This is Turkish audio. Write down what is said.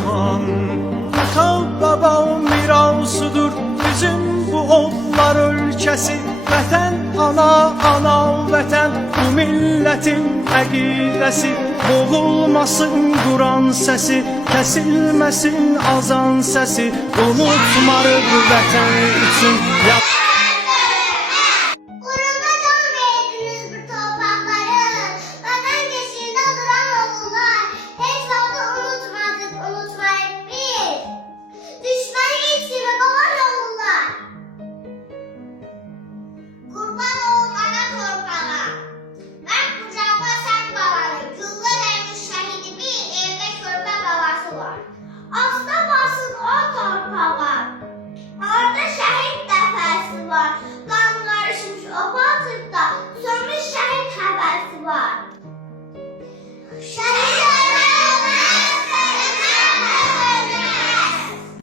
cahan. Vətən baba mirasıdır bizim bu oğullar ölkəsi. Vətən ana, ana vətən bu millətin əqidəsi. Boğulmasın Quran səsi, kəsilməsin azan səsi. Unutmarıq vətən üçün